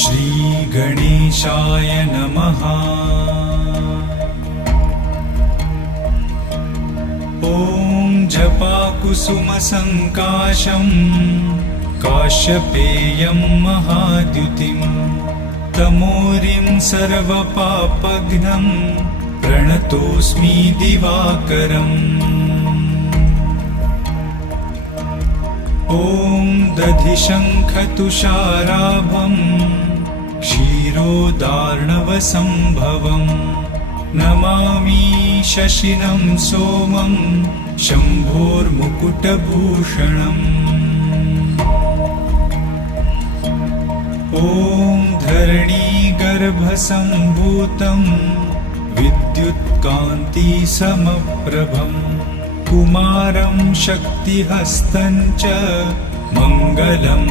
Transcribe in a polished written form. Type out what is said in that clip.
श्रीगणेशाय नमः। ॐ जपाकुसुमसङ्काशं काश्यपेयं महाद्युतिं तमोरिं सर्वपापघ्नं प्रणतोऽस्मि दिवाकरम्। ॐ दधिशङ्खतुषाराभं क्षीरोदार्णवसम्भवं नमामि शशिनं सोमं शम्भोर्मुकुटभूषणम्। ॐ धरणीगर्भसम्भूतं विद्युत्कान्तिसमप्रभं कुमारं शक्तिहस्तं च मङ्गलं